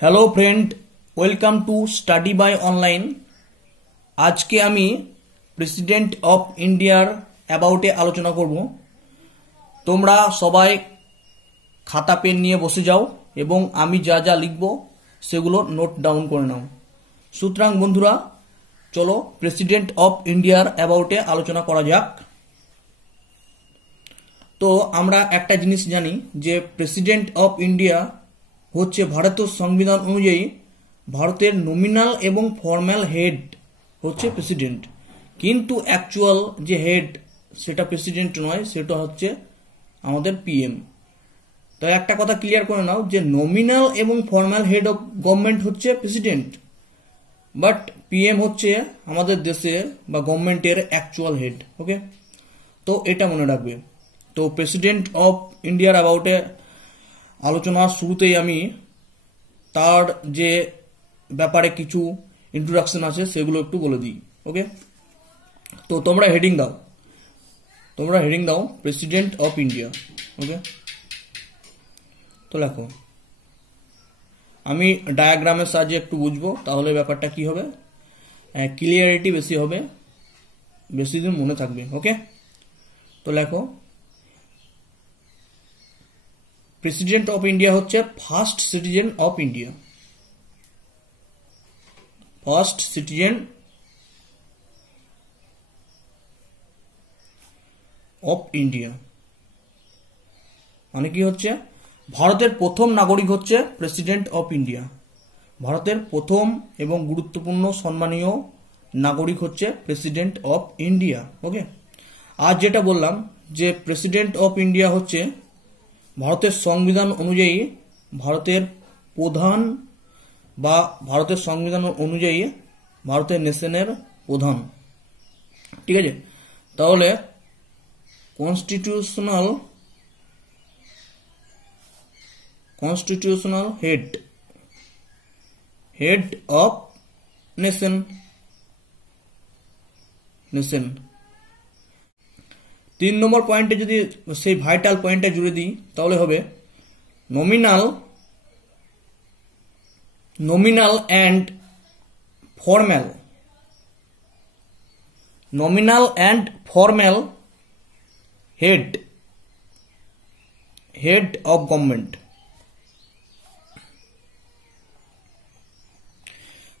Hello friend, welcome to study by online. आज के आमी प्रेसिडेंट ऑफ इंडियार अबाउटे आलोचना करब। तोमरा सबाई खाता पेन निये बसे जाओ एबं आमी जा जा लिखबो सेगुलो नोट डाउन करे नाओ। सुतरां बंधुरा चलो प्रेसिडेंट ऑफ इंडियार अबाउटे आलोचना करा जाक। तो आमरा एकटा जिनिस जानी जे प्रेसिडेंट ऑफ इंडिया হচ্ছে ভারতের সংবিধান অনুযায়ী ভারতের নমিনাল এবং ফর্মাল হেড হচ্ছে প্রেসিডেন্ট, কিন্তু অ্যাকচুয়াল যে হেড সেটা প্রেসিডেন্ট নয়, সেটা হচ্ছে আমাদের পিএম। তো একটা কথা ক্লিয়ার করে নাও যে নমিনাল এবং ফর্মাল হেড অফ গভর্নমেন্ট হচ্ছে প্রেসিডেন্ট, বাট পিএম হচ্ছে আমাদের দেশের বা গভর্নমেন্টের অ্যাকচুয়াল হেড। ওকে, তো এটা মনে রাখবে। তো প্রেসিডেন্ট অফ ইন্ডিয়ার অ্যাবাউটে আলোচনার শুরুতেই আমি তার যে ব্যাপারে কিছু ইন্ট্রোডাকশন আছে সেগুলো একটু বলে দিই। ওকে, তো তোমরা হেডিং দাও প্রেসিডেন্ট অফ ইন্ডিয়া। ওকে, তো লেখো। আমি ডায়াগ্রামের সাহায্যে একটু বুঝবো, তাহলে ব্যাপারটা কি হবে, ক্লিয়ারিটি বেশি হবে, বেশি দিন মনে থাকবে। ওকে, তো লেখো প্রেসিডেন্ট অফ ইন্ডিয়া হচ্ছে first citizen of India. First citizen of India মানে কি হচ্ছে, ভারতের প্রথম নাগরিক হচ্ছে প্রেসিডেন্ট অফ ইন্ডিয়া। ভারতের প্রথম এবং গুরুত্বপূর্ণ সম্মানীয় নাগরিক হচ্ছে প্রেসিডেন্ট অফ ইন্ডিয়া। ওকে, আজ যেটা বললাম যে প্রেসিডেন্ট অফ ইন্ডিয়া হচ্ছে ভারতের সংবিধান অনুযায়ী ভারতের প্রধান বা ভারতের সংবিধান অনুযায়ী ভারতের নেশনের প্রধান। ঠিক আছে, তাহলে কনস্টিটিউশনাল হেড অফ নেশন। 3 নম্বর পয়েন্টে যদি সেই ভাইটাল পয়েন্টটা জুড়ে দিই তাহলে হবে nominal and formal head of government.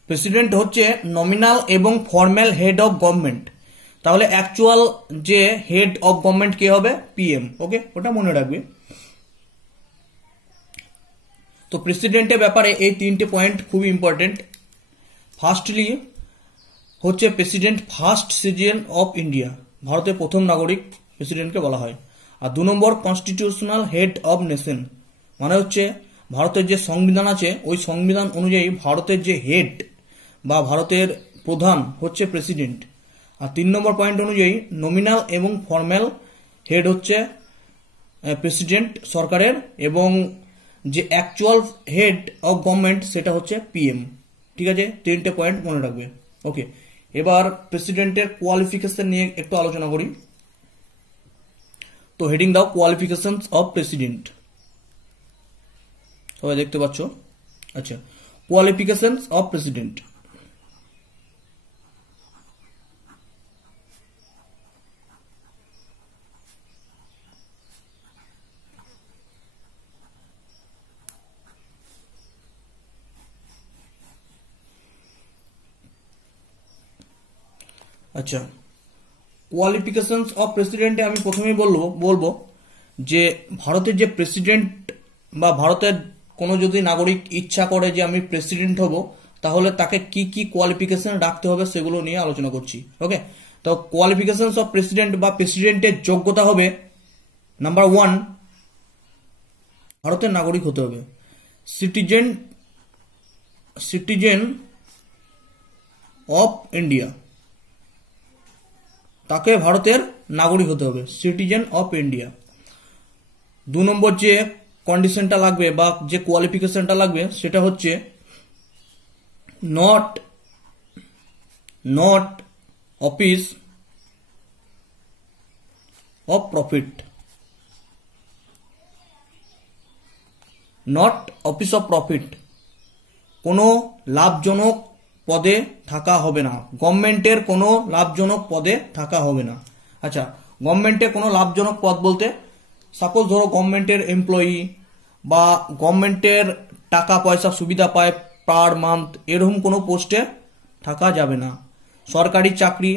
President হচ্ছে নমিনাল এবং ফর্মাল হেড অফ গভর্নমেন্ট, তাহলে অ্যাকচুয়াল যে হেড অফ গভর্নমেন্ট কে হবে, পিএম। ওকে, ওটা মনে রাখবে। তো প্রেসিডেন্টের ব্যাপারে এই 3টে পয়েন্ট খুবই ইম্পর্টেন্ট। ফার্স্টলি হচ্ছে president first citizen of India, ভারতের প্রথম নাগরিক প্রেসিডেন্টকে বলা হয়। আর 2 নম্বর কনস্টিটিউশনাল হেড অফ নেশন মানে হচ্ছে ভারতের যে সংবিধান আছে ওই সংবিধান অনুযায়ী ভারতের যে হেড বা ভারতের প্রধান হচ্ছে প্রেসিডেন্ট। আর 3 নম্বর পয়েন্ট অনুযায়ী নমিনাল এবং ফর্মাল হেড হচ্ছে প্রেসিডেন্ট সরকারের, এবং যে অ্যাকচুয়াল হেড অফ গভর্নমেন্ট সেটা হচ্ছে পিএম। ঠিক আছে, 3টে পয়েন্ট মনে রাখবে। ওকে, এবার প্রেসিডেন্টের কোয়ালিফিকেশন নিয়ে একটু আলোচনা করি। তো হেডিং দাও কোয়ালিফিকেশনস অফ প্রেসিডেন্ট। সবাই দেখতে পাচ্ছ? আচ্ছা, কোয়ালিফিকেশনস অফ প্রেসিডেন্ট। আচ্ছা, কোয়ালিফিকেশনস অফ প্রেসিডেন্টে আমি প্রথমেই বলবো যে ভারতের যে প্রেসিডেন্ট বা ভারতের কোনো যদি নাগরিক ইচ্ছা করে যে আমি প্রেসিডেন্ট হব, তাহলে তাকে কি কি কোয়ালিফিকেশন রাখতে হবে সেগুলো নিয়ে আলোচনা করছি। ওকে, তো কোয়ালিফিকেশনস অফ প্রেসিডেন্ট বা প্রেসিডেন্টের যোগ্যতা হবে নাম্বার 1, ভারতের নাগরিক হতে হবে। সিটিজেন অফ ইন্ডিয়া, তাকে ভারতের নাগরিক হতে হবে, সিটিজেন অফ ইন্ডিয়া। 2 নম্বর যে কন্ডিশনটা লাগবে বা যে কোয়ালিফিকেশনটা লাগবে সেটা হচ্ছে not office of profit. not office of profit কোনো লাভজনক পদে থাকা হবে না। গভর্নমেন্টের কোনো লাভজনক পদে থাকা হবে না। আচ্ছা, গভর্নমেন্টের কোনো লাভজনক পদ বলতে সাপোজ ধরো গভর্নমেন্টের এমপ্লয়ি বা গভর্নমেন্টের টাকা পয়সা সুবিধা পায় পার মান্থ, এরকম কোনো পোস্টে থাকা যাবে না। সরকারি চাকরি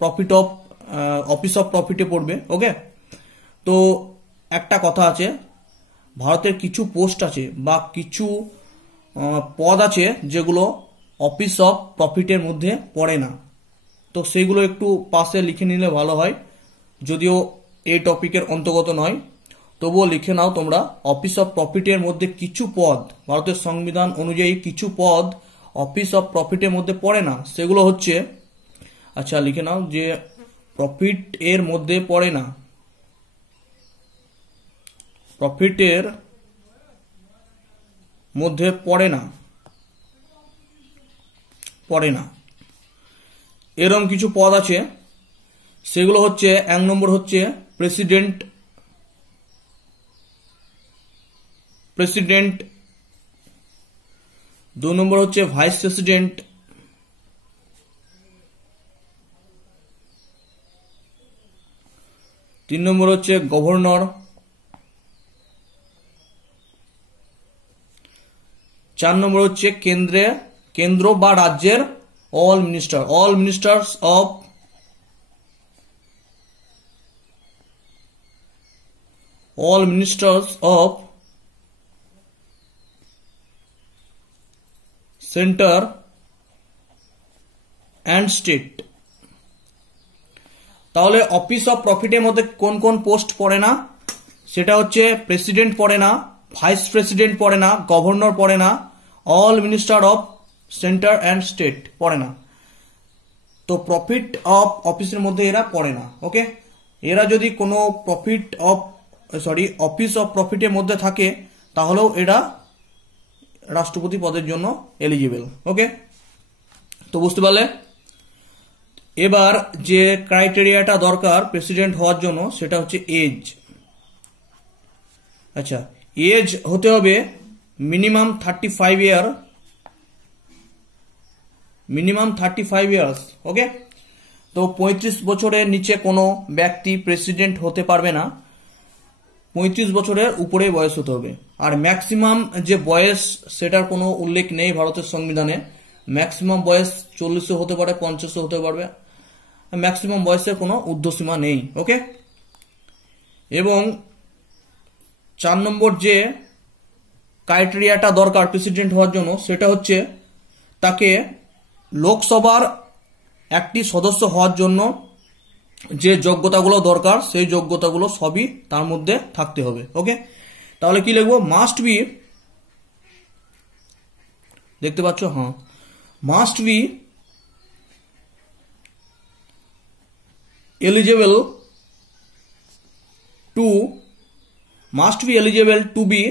প্রফিট অফ অফিস অফ প্রফিটে পড়বে। ওকে, তো একটা কথা আছে, ভারতের কিছু পোস্ট আছে বা কিছু পদ আছে যেগুলো অফিস অফ প্রফিটের মধ্যে পড়ে না, তো সেইগুলো একটু পাশে লিখে নিলে ভালো হয়। যদিও এই টপিকের অন্তর্গত নয়, তবুও লিখে নাও তোমরা। অফিস অফ প্রফিটের মধ্যে কিছু পদ, ভারতের সংবিধান অনুযায়ী কিছু পদ অফিস অফ প্রফিটের মধ্যে পড়ে না, সেগুলো হচ্ছে, আচ্ছা লিখে নাও, যে প্রফিট এর মধ্যে পড়ে না, প্রফিটের মধ্যে পড়ে না এরকম কিছু পদ আছে, সেগুলো হচ্ছে, এক নম্বর হচ্ছে প্রেসিডেন্ট, দুই নম্বর হচ্ছে ভাইস প্রেসিডেন্ট, তিন নম্বর হচ্ছে গভর্নর, চার নম্বর হচ্ছে কেন্দ্র বা রাজ্যের all ministers of centre and state. তাহলে অফিস অফ প্রফিটের মধ্যে কোন কোন পোস্ট পড়ে না, সেটা হচ্ছে প্রেসিডেন্ট পড়ে না, ভাইস প্রেসিডেন্ট পড়ে না, গভর্নর পড়ে না, all minister of centre and state পড়ে না। তো প্রফিট অফ অফিসের মধ্যে এরা পড়ে না। ওকে, এরা যদি কোনো অফিস অফ প্রফিটের মধ্যে থাকে তাহলেও এরা রাষ্ট্রপতি পদের জন্য এলিজিবল। ওকে, তো বুঝতে পারলে। এবার যে ক্রাইটেরিয়াটা দরকার প্রেসিডেন্ট হওয়ার জন্য সেটা হচ্ছে এজ। আচ্ছা, এজ হতে হবে মিনিমাম 35 ইয়ার্স। ওকে, তো 35 বছরের নিচে কোনো ব্যক্তি প্রেসিডেন্ট হতে পারবে না, 35 বছরের উপরে বয়স হতে হবে। আর ম্যাক্সিমাম যে বয়স সেটার কোনো উল্লেখ নেই ভারতের সংবিধানে। ম্যাক্সিমাম বয়স 40 হতে পারে, 50 হতে পারবে, ম্যাক্সিমাম বয়সের কোনো ঊর্ধ্বসীমা নেই। ওকে, এবং 4 নম্বর যে ক্রাইটেরিয়াটা দরকার প্রেসিডেন্ট হওয়ার জন্য সেটা হচ্ছে তাকে লোকসভার একটি সদস্য হওয়ার জন্য যে যোগ্যতাগুলো দরকার সেই যোগ্যতাগুলো সবই তার মধ্যে থাকতে হবে। ওকে, তাহলে কি লিখবো, মাস্ট বি, দেখতে পাচ্ছ, হ্যাঁ, must be eligible to be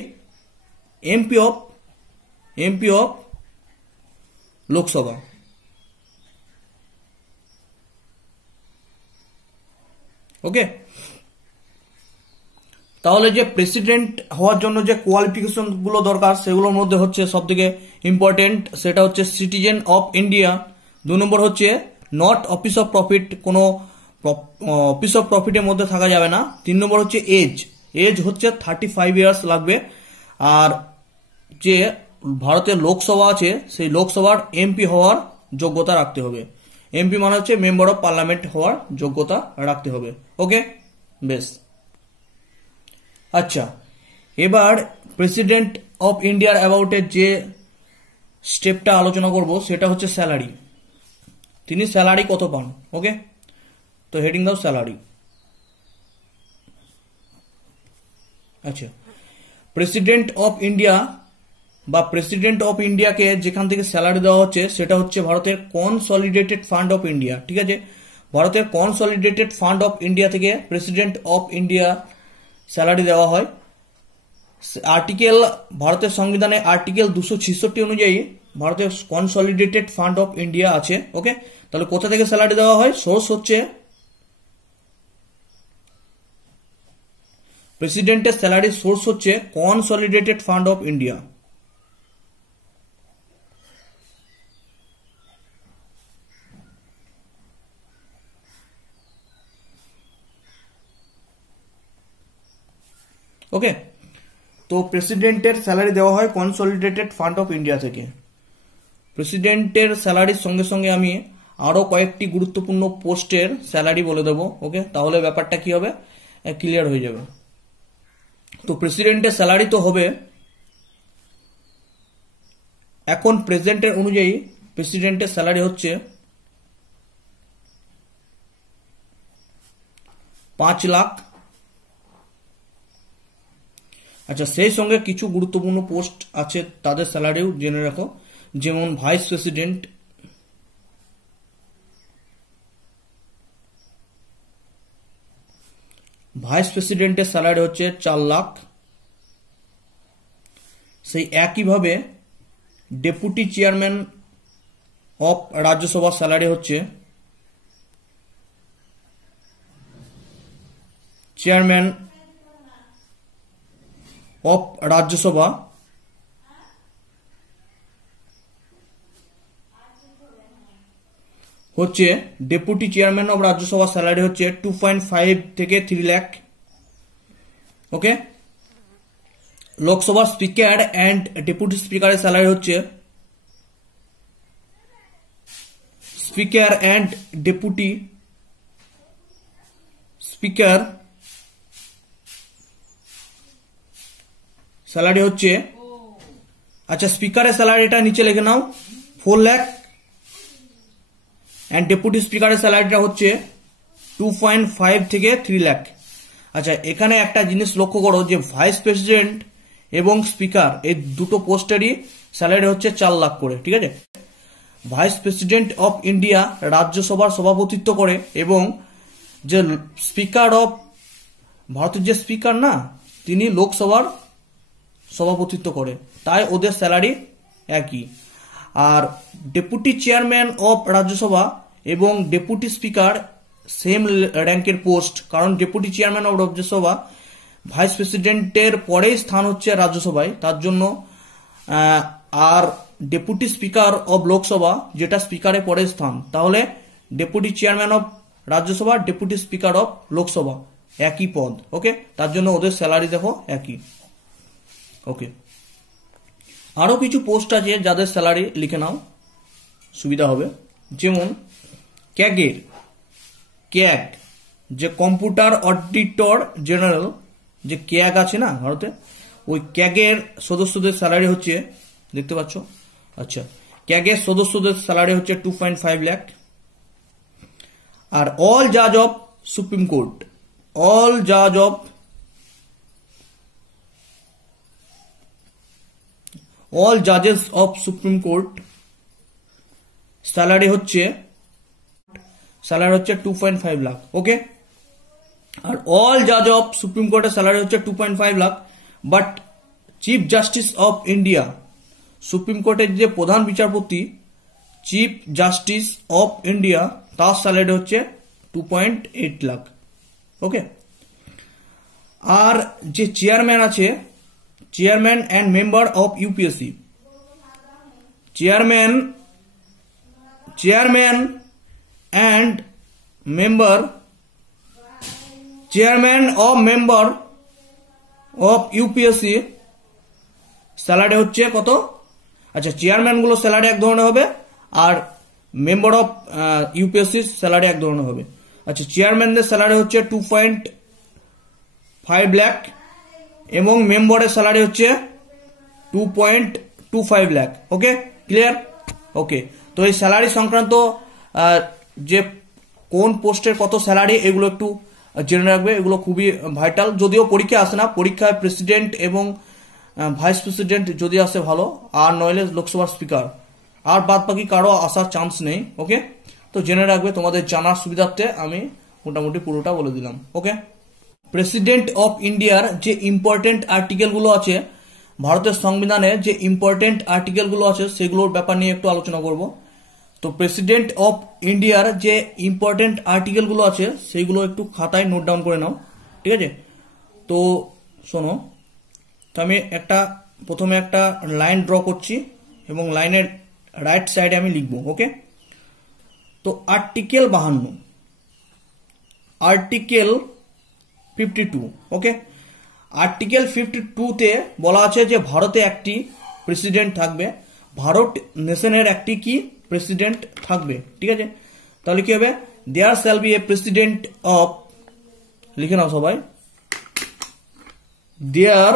MP of Lok Sabha। ওকে, তাহলে যে প্রেসিডেন্ট হওয়ার জন্য যে কোয়ালিফিকেশন গুলো দরকার সেগুলোর মধ্যে হচ্ছে সবথেকে ইম্পর্টেন্ট, সেটা হচ্ছে সিটিজেন অফ ইন্ডিয়া। 2 নম্বর হচ্ছে নট অফিস অফ প্রফিট, কোনো অফিস অফ প্রফিটের মধ্যে থাকা যাবে না। 3 নম্বর হচ্ছে এজ হচ্ছে 35 ইয়ার্স লাগবে। আর যে ভারতের লোকসভা আছে সেই লোকসভার এমপি হওয়ার যোগ্যতা রাখতে হবে। এমপি মানে হচ্ছে মেম্বার অফ পার্লামেন্ট হওয়ার যোগ্যতা রাখতে হবে। ওকে, বেশ। আচ্ছা, এবার প্রেসিডেন্ট অফ ইন্ডিয়ার অ্যাবাউটের যে স্টেপটা আলোচনা করব সেটা হচ্ছে স্যালারি। তিনি স্যালারি কত পান। ওকে, তো হেডিং দাও স্যালারি। আচ্ছা, প্রেসিডেন্ট অফ ইন্ডিয়া বা প্রেসিডেন্ট অফ ইন্ডিয়াকে যেখান থেকে স্যালারি দেওয়া হচ্ছে সেটা হচ্ছে ভারতের কনসলিডেটেড ফান্ড অফ ইন্ডিয়া। ঠিক আছে, ভারতের কনসলিডেটেড ফান্ড অফ ইন্ডিয়া থেকে প্রেসিডেন্ট অফ ইন্ডিয়া স্যালারি দেওয়া হয়। ভারতের সংবিধানে আর্টিকেল 266 অনুযায়ী ভারতের কনসলিডেটেড ফান্ড অফ ইন্ডিয়া আছে। ওকে, তাহলে কোথা থেকে স্যালারি দেওয়া হয়, সোর্স হচ্ছে প্রেসিডেন্টের স্যালারি সোর্স হচ্ছে কনসলিডেটেড ফান্ড অফ ইন্ডিয়া। ওকে, তো প্রেসিডেন্টের স্যালারি দেওয়া হয় কনসলিডেটেড ফান্ড অফ ইন্ডিয়া থেকে। প্রেসিডেন্টের স্যালারির সঙ্গে সঙ্গে আমি আরো কয়েকটি গুরুত্বপূর্ণ পোস্টের স্যালারি বলে দেবো। ওকে, তাহলে ব্যাপারটা কি হবে, ক্লিয়ার হয়ে যাবে। তো প্রেসিডেন্টের স্যালারি তো হবে, এখন প্রেসিডেন্টের অনুযায়ী প্রেসিডেন্টের স্যালারি হচ্ছে 5 লাখ। আচ্ছা, সেই সঙ্গে কিছু গুরুত্বপূর্ণ পোস্ট আছে, তাদের স্যালারিও জেনে রাখো, যেমন ভাইস প্রেসিডেন্ট, ভাইস প্রেসিডেন্টের স্যালারি হচ্ছে 4 লাখ। সেই একইভাবে ডেপুটি চেয়ারম্যান অফ রাজ্যসভার স্যালারি হচ্ছে চেয়ারম্যান অফ রাজ্যসভা হচ্ছে deputy chairman of Rajya Sabha salary হচ্ছে 2.5 থেকে 3 লাখ। ওকে, লোকসভার স্পিকার অ্যান্ড ডেপুটি স্পিকারের স্যালারি হচ্ছে speaker and deputy speaker salary হচ্ছে, আচ্ছা স্পিকারের স্যালারিটা নিচে লিখে নাও 4 লাখ, অ্যান্ড ডেপুটি স্পিকারের স্যালারিটা হচ্ছে 2.5 থেকে 3 লাখ। আচ্ছা, এখানে একটা জিনিস লক্ষ্য করো যে ভাইস প্রেসিডেন্ট এবং স্পিকার এই দুটো পোস্টেরই স্যালারি হচ্ছে 4 লাখ করে, ঠিক আছে। ভাইস প্রেসিডেন্ট অফ ইন্ডিয়া রাজ্যসভার সভাপতিত্ব করে এবং যে স্পিকার অফ ভারতের যে স্পিকার না, তিনি লোকসভার সভাপতিত্ব করে, তাই ওদের স্যালারি একই। আর ডেপুটি চেয়ারম্যান অফ রাজ্যসভা এবং ডেপুটি স্পিকার সেম র্যাঙ্কের পোস্ট, কারণ deputy chairman of Rajya Sabha vice প্রেসিডেন্টের পরেই স্থান হচ্ছে রাজ্যসভায়, তার জন্য। আর ডেপুটি স্পিকার অফ লোকসভা যেটা স্পিকারের পরে স্থান, তাহলে deputy chairman of Rajya Sabha, deputy speaker of Lok Sabha একই পদ। ওকে, তার জন্য ওদের স্যালারি দেখো একই। ওকে, আরো কিছু পোস্ট আছে যাদের স্যালারি লিখে নাও, সুবিধা হবে। যেমন ক্যাগের, ক্যাগ যে কম্পিউটার অডিটর জেনারেল, যে ক্যাগ আছে না ভারতে, ওই ক্যাগের সদস্যদের স্যালারি হচ্ছে, দেখতে পাচ্ছ, আচ্ছা ক্যাগের সদস্যদের স্যালারি হচ্ছে 2.5 লাখ। আর অল জাজ অফ সুপ্রিম কোর্ট, অল জাজ of all judges of Supreme Court salary হচ্ছে 2.5 লাখ। ওকে, আর অল জাজ অফ সুপ্রিম কোর্টের স্যালারি হচ্ছে 2.5 lakh, but chief justice of India, supreme কোর্টের যে প্রধান বিচারপতি, চিফ জাস্টিস অফ ইন্ডিয়া, তার স্যালারি হচ্ছে 2.8 লাখ। ওকে, আর যে চেয়ারম্যান আছে, chairman and member of UPSC, chairman and member of UPSC salary হচ্ছে কত? আচ্ছা, চেয়ারম্যান গুলো স্যালারি এক ধরনের হবে, আর মেম্বার অফ ইউপিএসসি স্যালারি এক ধরনের হবে। আচ্ছা, চেয়ারম্যানদের স্যালারি হচ্ছে 2.5 লাখ এবং মেম্বারের স্যালারি হচ্ছে 2.25 লাখ। ওকে, ক্লিয়ার? ওকে, তো এই স্যালারি সংক্রান্ত যে কোন পোস্টের কত স্যালারি, এগুলো একটু জেনে রাখবে, এগুলো খুবই ভাইটাল। যদিও পরীক্ষা আসে না, পরীক্ষায় প্রেসিডেন্ট এবং ভাইস প্রেসিডেন্ট যদি আসে ভালো, আর নইলে লোকসভার স্পিকার, আর বাদ বাকি কারো আসার চান্স নেই। ওকে, তো জেনে রাখবে, তোমাদের জানার সুবিধার্থে আমি মোটামুটি পুরোটা বলে দিলাম। ওকে, প্রেসিডেন্ট অফ ইন্ডিয়ার যে ইম্পর্টেন্ট আর্টিকেলগুলো আছে, ভারতের সংবিধানে যে ইম্পর্টেন্ট আর্টিকেলগুলো আছে, সেগুলোর ব্যাপার নিয়ে একটু আলোচনা করব। তো প্রেসিডেন্ট অফ ইন্ডিয়ার যে ইম্পর্টেন্ট আর্টিকেলগুলো আছে, সেইগুলো একটু খাতায় নোট ডাউন করে নাও, ঠিক আছে? তো শোনো, তো আমি প্রথমে একটা লাইন ড্র করছি এবং লাইনের রাইট সাইডে আমি লিখব। ওকে, তো আর্টিকেল 52, আর্টিকেল 52। ওকে, আর্টিকেল 52 তে বলা আছে যে ভারতে একটি প্রেসিডেন্ট থাকবে, ভারত নেশনের একটি কি প্রেসিডেন্ট থাকবে, ঠিক আছে। তাহলে কি হবে, there shall be a president of, লিখে নাও সবাই, দেয়ার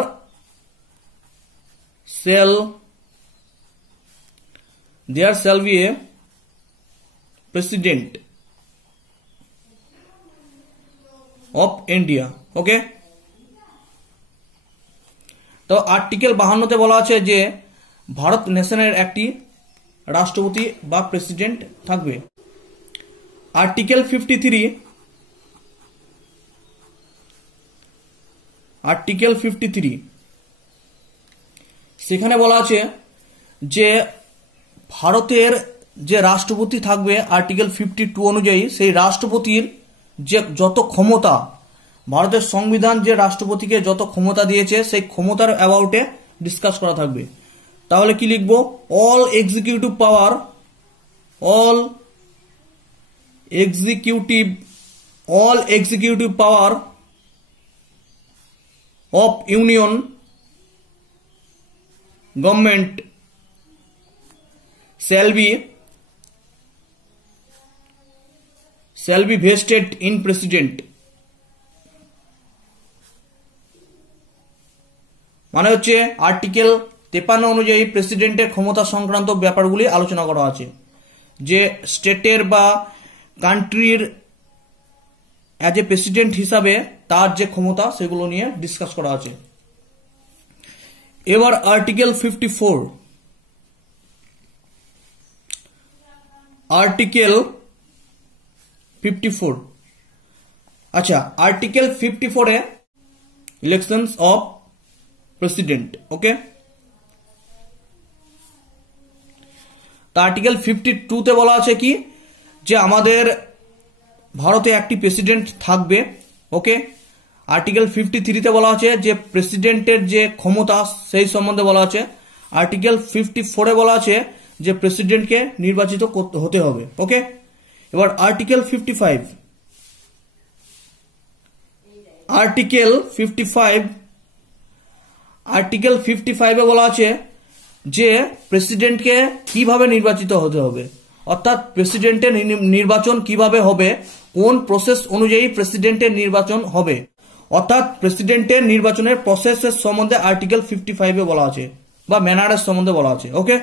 shall be a president of India, ওকে। তো আর্টিকেল 52 তে বলা আছে যে ভারত নেশনের একটি রাষ্ট্রপতি বা প্রেসিডেন্ট থাকবে। আর্টিকেল 53 সেখানে বলা আছে যে ভারতের যে রাষ্ট্রপতি থাকবে আর্টিকেল 52 অনুযায়ী সেই রাষ্ট্রপতির যে যত ক্ষমতা, ভারতের সংবিধান যে রাষ্ট্রপতিকে যত ক্ষমতা দিয়েছে সেই ক্ষমতার অ্যাবাউটে ডিসকাস করা থাকবে। তাহলে কি লিখবো, all executive power of union government shall be vested in president, মানে হচ্ছে আর্টিকেল 53 অনুযায়ী প্রেসিডেন্টের ক্ষমতা সংক্রান্ত ব্যাপারগুলি আলোচনা করা আছে, যে স্টেটের বা কান্ট্রির অ্যাজ এ প্রেসিডেন্ট হিসাবে তার যে ক্ষমতা সেগুলো নিয়ে ডিসকাস করা আছে। এবার আর্টিকেল 54, আচ্ছা আর্টিকেল 54 এ ইলেকশনস অফ প্রেসিডেন্ট, ওকে। তা আর্টিকেল 52 তে বলা আছে কি, যে আমাদের ভারতে একটি প্রেসিডেন্ট থাকবে, ওকে। আর্টিকেল 53 তে বলা আছে যে প্রেসিডেন্টের যে ক্ষমতা সেই সম্বন্ধে বলা আছে। আর্টিকেল 54 এ বলা আছে যে প্রেসিডেন্টকে নির্বাচিত হতে হবে, ওকে। এবার আর্টিকেল 55 এ বলা আছে যে প্রেসিডেন্টকে কিভাবে নির্বাচিত হতে হবে, অর্থাৎ প্রেসিডেন্টের নির্বাচন কিভাবে হবে, কোন প্রসেস অনুযায়ী প্রেসিডেন্টের নির্বাচন হবে, অর্থাৎ প্রেসিডেন্টের নির্বাচনের প্রসেসের সম্বন্ধে আর্টিকেল 55 এ বলা আছে বা ম্যানারের সম্বন্ধে বলা আছে, ওকে।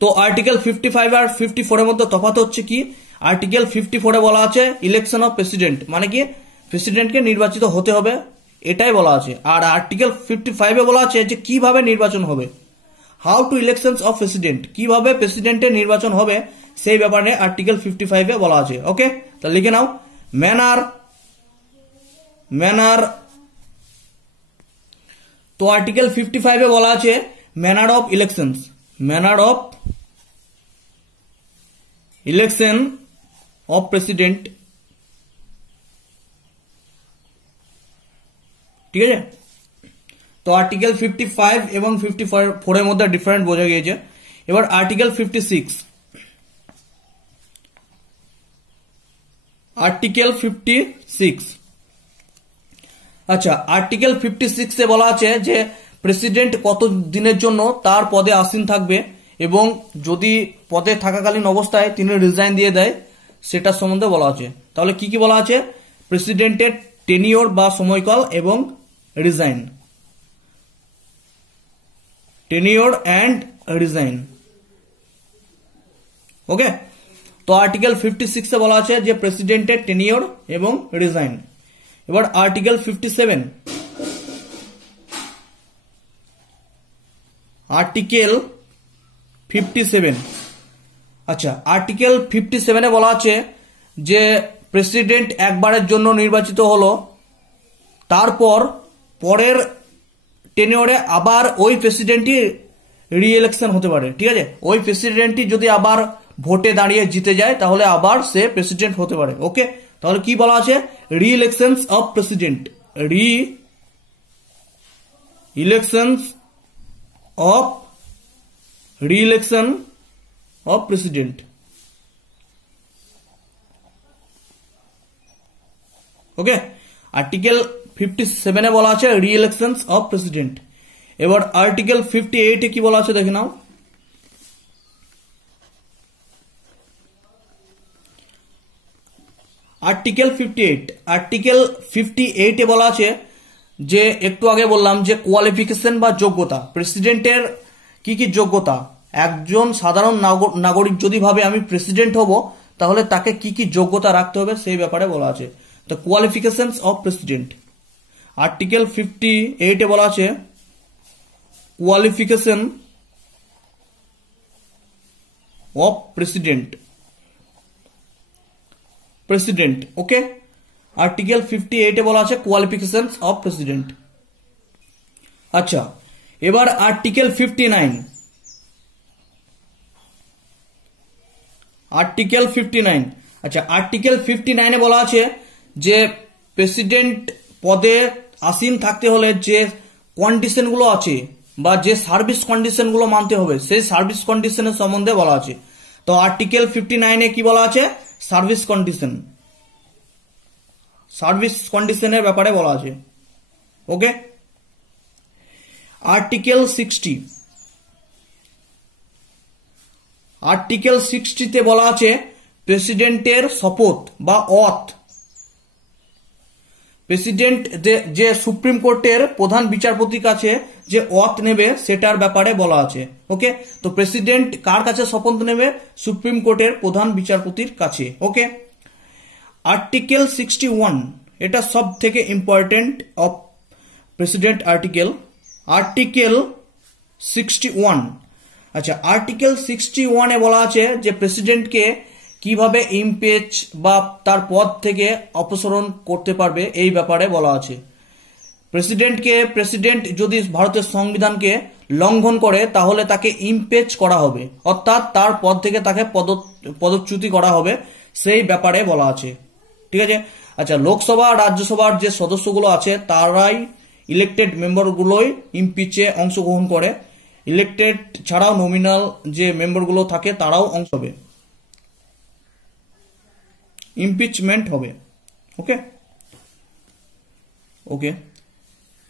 তো আর্টিকেল 55 আর 54 এর মধ্যে তফাৎ হচ্ছে কি, আর্টিকেল 54 এ বলা আছে ইলেকশন অফ প্রেসিডেন্ট, মানে কি প্রেসিডেন্টকে নির্বাচিত হতে হবে এটাই বলা আছে। আর আর্টিকেল 55 এ বলা আছে যে কিভাবে নির্বাচন হবে, how to elections of president, কিভাবে প্রেসিডেন্টের নির্বাচন হবে সেই ব্যাপারে আর্টিকেল 55 এ বলা আছে, ওকে। তাহলে লিখে নাও, ম্যানার। তো আর্টিকেল 55 এ বলা আছে manner of election of president, ঠিক আছে। তো আর্টিকেল 55 এবং 54 এর মধ্যে ডিফারেন্ট বোঝা গিয়েছে। এবার আর্টিকেল 56, আচ্ছা আর্টিকেল 56 এ বলা আছে যে প্রেসিডেন্ট কত দিনের জন্য তার পদে আসীন থাকবে এবং যদি পদে থাকাকালীন অবস্থায় তিনি রিজাইন দিয়ে দেয় সেটার সম্বন্ধে বলা আছে। তাহলে কি কি বলা আছে, প্রেসিডেন্টের টেনিওর বা সময়কাল এবং রিজাইন, টেনিওর অ্যান্ড রিজাইন, ওকে। তো আর্টিকেল 56 এ বলা আছে যে প্রেসিডেন্টের টেনিওর এবং রিজাইন। এবার আর্টিকেল 57, আচ্ছা আর্টিকেল 57 এ বলা আছে যে প্রেসিডেন্ট একবারের জন্য নির্বাচিত হলো, তারপর পরের টেনিওরে আবার ওই প্রেসিডেন্টই রি-ইলেকশন হতে পারে, ঠিক আছে। ওই প্রেসিডেন্টই যদি আবার ভোটে দাঁড়িয়ে জিতে যায় তাহলে আবার সে প্রেসিডেন্ট হতে পারে, ওকে। তাহলে কি বলা আছে, re-elections of president, re-election of president, okay. Article 57 এ বলা আছে রি ইলেকশন অফ প্রেসিডেন্ট। এবার আর্টিকেল 58 এ কি বলা আছে দেখে নাও। আর্টিকেল 58 এ বলা আছে যে একটু আগে বললাম যে কোয়ালিফিকেশন বা যোগ্যতা, প্রেসিডেন্টের কি কি যোগ্যতা, একজন সাধারণ নাগরিক যদি ভাবে আমি প্রেসিডেন্ট হব তাহলে তাকে কি কি যোগ্যতা রাখতে হবে সেই ব্যাপারে বলা আছে। তো কোয়ালিফিকেশনস অফ প্রেসিডেন্ট, আর্টিকেল 58 এ বলা আছে qualification of president, okay. Article 58 এ বলা আছে কোয়ালিফিকেশনস অফ প্রেসিডেন্ট। আচ্ছা, এবার আর্টিকেল 59, আচ্ছা আর্টিকেল 59 এ বলা আছে যে প্রেসিডেন্ট পদে আসীন থাকতে হলে যে কন্ডিশনগুলো আছে বা যে সার্ভিস কন্ডিশনগুলো মানতে হবে সেই সার্ভিস কন্ডিশনের সম্বন্ধে বলা আছে। তো আর্টিকেল 59 এ কি বলা আছে, সার্ভিস কন্ডিশনের ব্যাপারে বলা আছে, ওকে। আর্টিকেল 60 তে বলা আছে প্রেসিডেন্টের শপথ বা অথ, প্রেসিডেন্ট যে সুপ্রিম কোর্টের প্রধান বিচারপতির কাছে যে অথ নেবে সেটার ব্যাপারে বলা আছে, ওকে। তো প্রেসিডেন্ট কার কাছে শপথ নেবে, সুপ্রিম কোর্টের প্রধান বিচারপতির কাছে, ওকে। আর্টিকেল 61, এটা সব থেকে ইম্পর্টেন্ট অফ প্রেসিডেন্ট আর্টিকেল 61। আচ্ছা, আর্টিকেল 61 এ বলা আছে যে প্রেসিডেন্টকে কিভাবে ইমপিচ বা তার পদ থেকে অপসারণ করতে পারবে এই ব্যাপারে বলা আছে। প্রেসিডেন্ট যদি ভারতের সংবিধানকে লঙ্ঘন করে তাহলে তাকে ইমপিচ করা হবে, অর্থাৎ তার পদ থেকে তাকে পদচ্যুতি করা হবে, সেই ব্যাপারে বলা আছে, ঠিক আছে। আচ্ছা, লোকসভা রাজ্যসভার যে সদস্যগুলো আছে তারাই ইলেক্টেড মেম্বারগুলোই ইমপিচে অংশগ্রহণ করে, ইলেক্টেড ছাড়াও নমিনাল যে মেম্বারগুলো থাকে তারাও অংশ হবে, ইমপিচমেন্ট হবে, ওকে।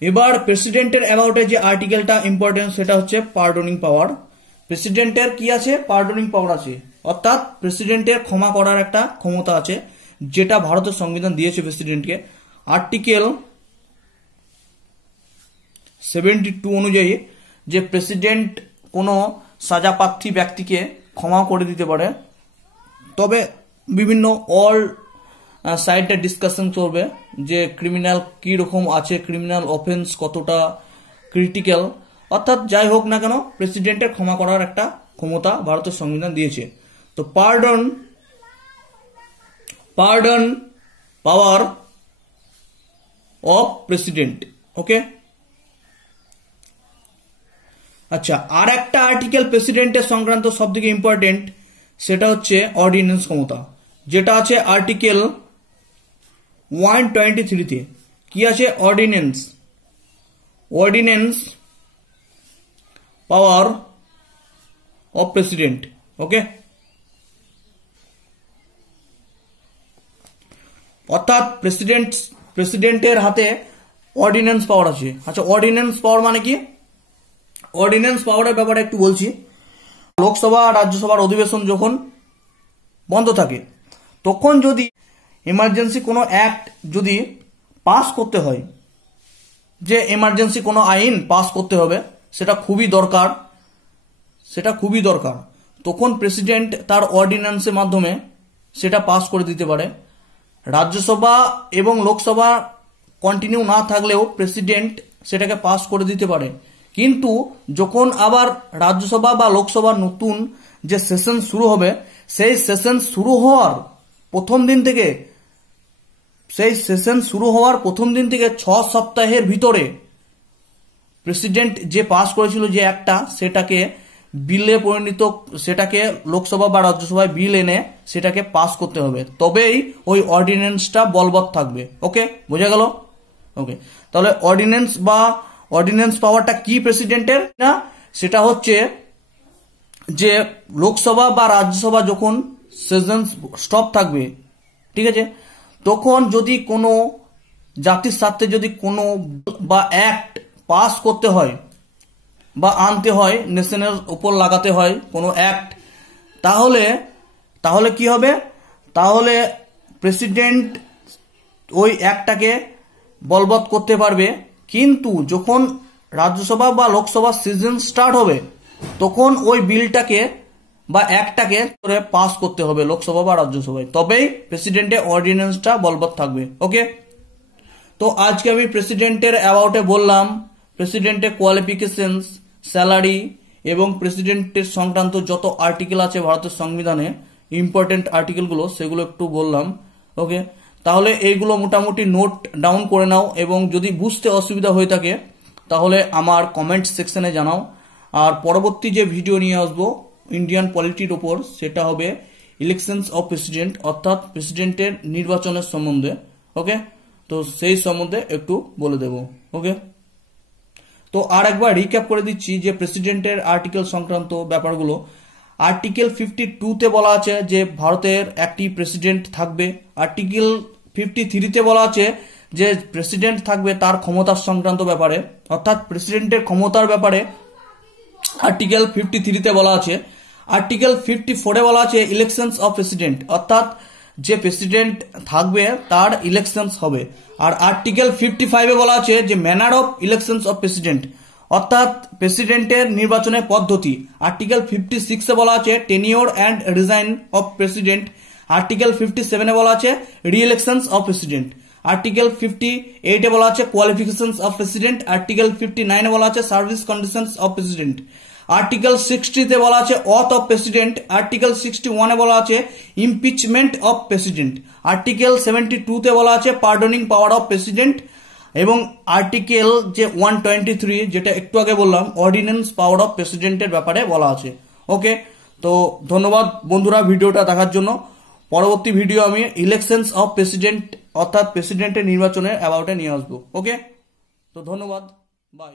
এবার প্রেসিডেন্টের অ্যাবাউটে যে আর্টিকেলটা ইম্পর্টেন্ট সেটা হচ্ছে পার্ডনিং পাওয়ার। প্রেসিডেন্টের কি আছে, পার্ডনিং পাওয়ার আছে, অর্থাৎ প্রেসিডেন্টের ক্ষমা করার একটা ক্ষমতা আছে যেটা ভারতের সংবিধান দিয়েছে প্রেসিডেন্টকে। আর্টিকেল 72 অনুযায়ী যে প্রেসিডেন্ট কোনো সাজাপ্রার্থী ব্যক্তিকে ক্ষমা করে দিতে পারে, তবে বিভিন্ন অল সাইডে ডিসকাশন চলবে যে ক্রিমিনাল কি রকম আছে, ক্রিমিনাল অফেন্স কতটা ক্রিটিক্যাল, অর্থাৎ যাই হোক না কেন প্রেসিডেন্টের ক্ষমা করার একটা ক্ষমতা ভারতের সংবিধান দিয়েছে। তো পার্ডন পাওয়ার অফ প্রেসিডেন্ট, ওকে। আচ্ছা, আর একটা আর্টিকেল প্রেসিডেন্টের সংক্রান্ত সব থেকে ইম্পর্টেন্ট সেটা হচ্ছে অর্ডিন্যান্স ক্ষমতা, যেটা আছে আর্টিকেল 123 তে। কি আছে, অর্ডিন্যান্স পাওয়ার অফ প্রেসিডেন্ট, ওকে। অর্থাৎ প্রেসিডেন্টের হাতে অর্ডিন্যান্স পাওয়ার আছে। আচ্ছা, অর্ডিন্যান্স পাওয়ার মানে কি, অর্ডিন্যান্স পাওয়ারের ব্যাপারে একটু বলছি। লোকসভা রাজ্যসভার অধিবেশন যখন বন্ধ থাকে তখন যদি এমার্জেন্সি কোনো অ্যাক্ট যদি পাস করতে হয়, যে এমার্জেন্সি কোনো আইন পাস করতে হবে, সেটা খুবই দরকার, তখন প্রেসিডেন্ট তার অর্ডিন্যান্সের মাধ্যমে সেটা পাস করে দিতে পারে। রাজ্যসভা এবং লোকসভা কন্টিনিউ না থাকলেও প্রেসিডেন্ট সেটাকে পাস করে দিতে পারে, কিন্তু যখন আবার রাজ্যসভা বা লোকসভার নতুন যে সেশন শুরু হবে সেই সেশন শুরু হওয়ার প্রথম দিন থেকে 6 সপ্তাহের ভিতরে প্রেসিডেন্ট যে পাস করেছিল যে একটা, সেটাকে বিলে পরিণত, সেটাকে লোকসভা বা রাজ্যসভায় বিল এনে সেটাকে পাস করতে হবে, তবেই ওই অর্ডিন্যান্সটা বলবৎ থাকবে, ওকে, বোঝা গেল, ওকে। তাহলে অর্ডিন্যান্স পাওয়ারটা কি প্রেসিডেন্টের না, সেটা হচ্ছে যে লোকসভা বা রাজ্যসভা যখন সেশন স্টপ থাকবে, ঠিক আছে, তখন যদি কোনো জাতির স্বার্থে যদি কোনো বা অ্যাক্ট পাস করতে হয় বা আনতে হয়, নেশনের উপর লাগাতে হয় কোনো অ্যাক্ট, তাহলে তাহলে কি হবে, তাহলে প্রেসিডেন্ট ওই অ্যাক্টটাকে বলবৎ করতে পারবে। কিন্তু যখন রাজ্যসভা বা লোকসভা সিজন স্টার্ট হবে তখন ওই বিলটাকে বা অ্যাক্টটাকে করে পাস করতে হবে লোকসভা বা রাজ্যসভায়, তবেই প্রেসিডেন্টের অর্ডিন্যান্সটা বলবৎ থাকবে। ওকে, তো আজকে আমি প্রেসিডেন্টের অ্যাবাউটে বললাম, প্রেসিডেন্টের কোয়ালিফিকেশনস, স্যালারি এবং প্রেসিডেন্টের সংক্রান্ত যত আর্টিকেল আছে ভারতের সংবিধানে, ইম্পর্টেন্ট আর্টিকেলগুলো, সেগুলো একটু বললাম। ওকে, তাহলে এইগুলো মোটামুটি নোট ডাউন করে নাও, এবং যদি বুঝতে অসুবিধা হয়ে থাকে তাহলে আমার কমেন্ট সেকশনে জানাও। আর পরবর্তী যে ভিডিও নিয়ে আসবো ইন্ডিয়ান পলিটির ওপর, সেটা হবে ইলেকশনস অফ প্রেসিডেন্ট, অর্থাৎ প্রেসিডেন্টের নির্বাচনের সম্বন্ধে। ওকে, তো সেই সম্বন্ধে একটু বলে দেব। ওকে, তো আর একবার রিক্যাপ করে দিচ্ছি যে প্রেসিডেন্টের আর্টিকেল সংক্রান্ত ব্যাপারগুলো। আর্টিকেল 52-তে বলা আছে যে ভারতের একটি প্রেসিডেন্ট থাকবে। আর্টিকেল 53-তে বলা আছে যে প্রেসিডেন্ট থাকবে তার ক্ষমতার সংক্রান্ত ব্যাপারে, অর্থাৎ প্রেসিডেন্টের ক্ষমতার ব্যাপারে আর্টিকেল 53-তে বলা আছে। আর্টিকেল 54-এ বলা আছে ইলেকশনস অফ প্রেসিডেন্ট, অর্থাৎ যে প্রেসিডেন্ট থাকবে তার ইলেকশনস হবে। আর আর্টিকেল 55-এ বলা আছে যে manner of elections of president, অর্থাৎ প্রেসিডেন্টের নির্বাচনের পদ্ধতি। আর্টিকেল 56-এ বলা আছে tenure and resign of president. Article 57-এ বলা আছে রি-ইলেকশনস অফ প্রেসিডেন্ট। আর্টিকেল 58-এ বলা আছে কোয়ালিফিকেশনস অফ প্রেসিডেন্ট। আর্টিকেল 59-এ বলা আছে service conditions of president. Article 60-তে বলা আছে অথ অফ প্রেসিডেন্ট। আর্টিকেল 61-এ বলা আছে ইমপিচমেন্ট অফ প্রেসিডেন্ট। আর্টিকেল 72-তে বলা আছে পার্ডনিং পাওয়ার অফ প্রেসিডেন্ট। এবং আর্টিকেল যে 123, যেটা একটু আগে বললাম, অর্ডিন্যান্স পাওয়ার অফ প্রেসিডেন্টের ব্যাপারে বলা আছে। ওকে, তো ধন্যবাদ বন্ধুরা ভিডিওটা দেখার জন্য। পরবর্তী ভিডিও আমি ইলেকশনস অফ প্রেসিডেন্ট, অর্থাৎ প্রেসিডেন্টের নির্বাচনের অ্যাবাউটে নিয়ে আসবো। ওকে, তো ধন্যবাদ, বাই।